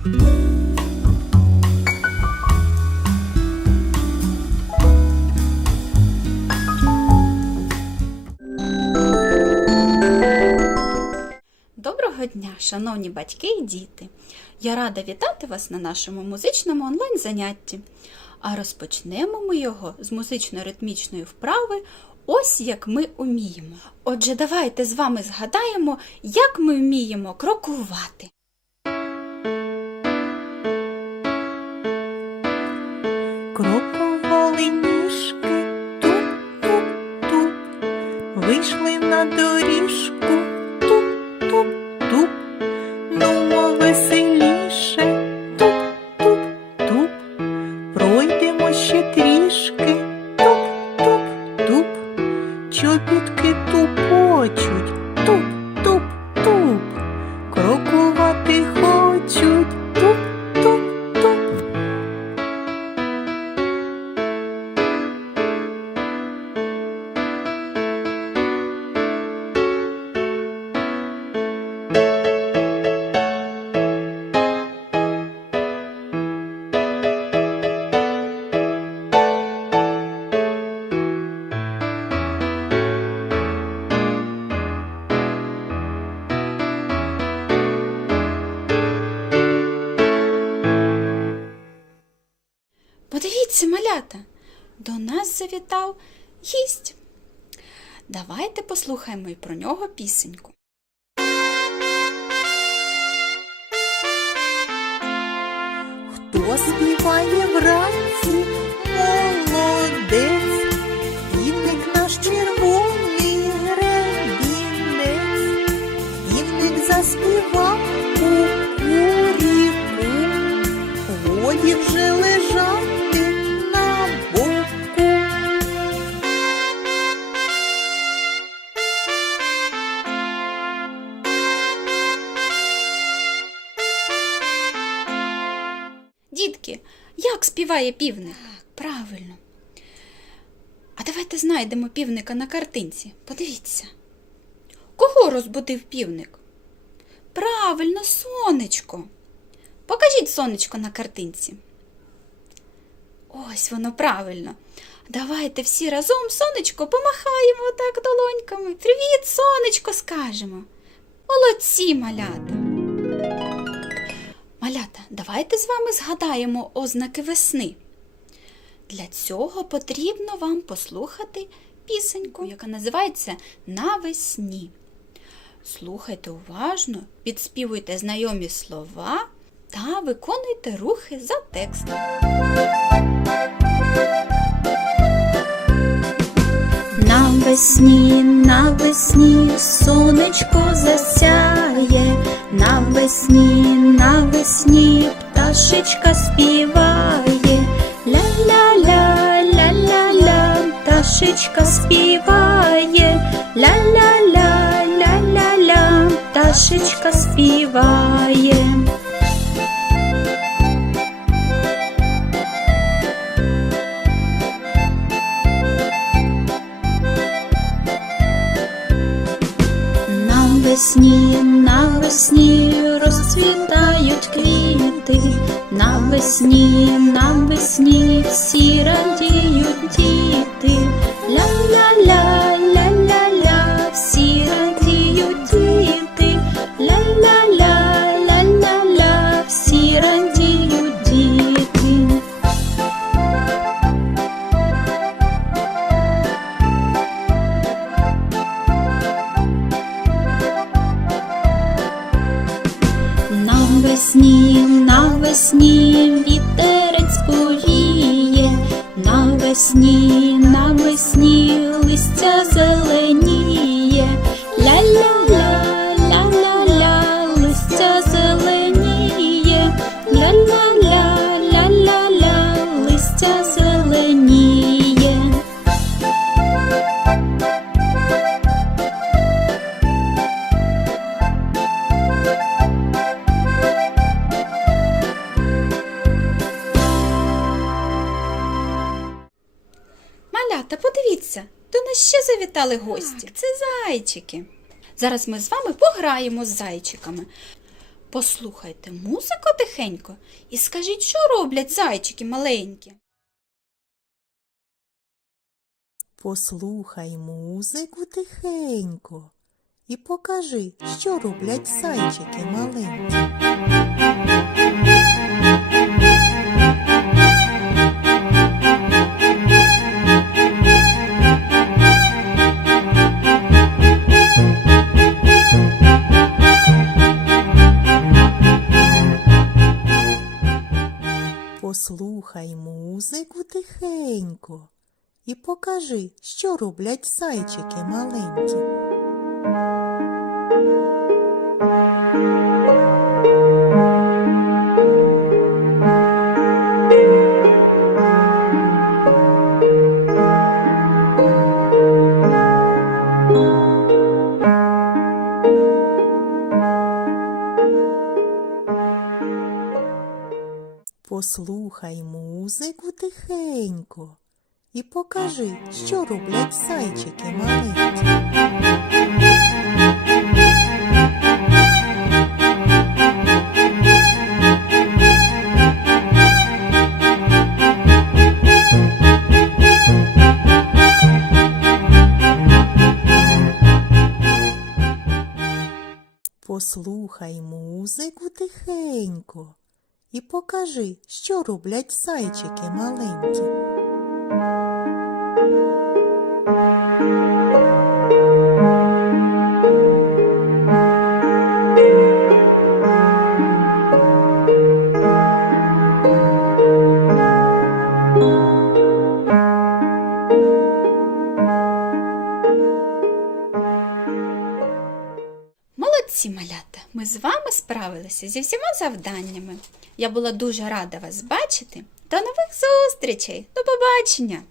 Доброго дня, шановні батьки і діти! Я рада вітати вас на нашому музичному онлайн-занятті. А розпочнемо ми його з музично-ритмічної вправи Ось як ми уміємо. Отже, давайте з вами згадаємо, як ми вміємо крокувати. Крокували ніжки, туп-туп-туп, вийшли на доріжку, туп-туп-туп, ну веселіше, туп-туп-туп, пройдемо ще трішки, туп-туп-туп, чобітки тупочуть, туп-туп-туп, Подивіться, малята, до нас завітав гість. Давайте послухаємо і про нього пісеньку. Хто співає вранці, молодець, Півник наш червоний гребінець, Півник заспівав кукуріку, годі вже Дітки, як співає півник? Правильно. А давайте знайдемо півника на картинці. Подивіться. Кого розбудив півник? Правильно, сонечко. Покажіть сонечко на картинці. Ось воно правильно. Давайте всі разом сонечко помахаємо так долоньками. Привіт, сонечко, скажемо. Молодці, малята. Давайте з вами згадаємо ознаки весни. Для цього потрібно вам послухати пісеньку, яка називається Навесні. Слухайте уважно, підспівуйте знайомі слова та виконуйте рухи за текстом. Навесні, навесні сонечко засяє, навесні, навесні пташечка співає, ля-ля-ля, ля-ля-ля, пташечка співає, ля-ля-ля, ля-ля-ля, пташечка співає. Навесні, навесні розцвітають квіти, навесні, навесні всі радіють діти, навесні вітерець повіє, навесні, ще завітали гості. Це зайчики. Зараз ми з вами пограємо з зайчиками. Послухайте музику тихенько і скажіть, що роблять зайчики маленькі. Послухай музику тихенько і покажи, що роблять зайчики маленькі. Музику тихенько і покажи, що роблять зайчики маленькі. Послухай музику тихенько. І покажи, що роблять зайчики маленькі. Послухай музику тихенько і покажи, що роблять зайчики маленькі. Вами справилися зі всіма завданнями. Я була дуже рада вас бачити. До нових зустрічей! До побачення!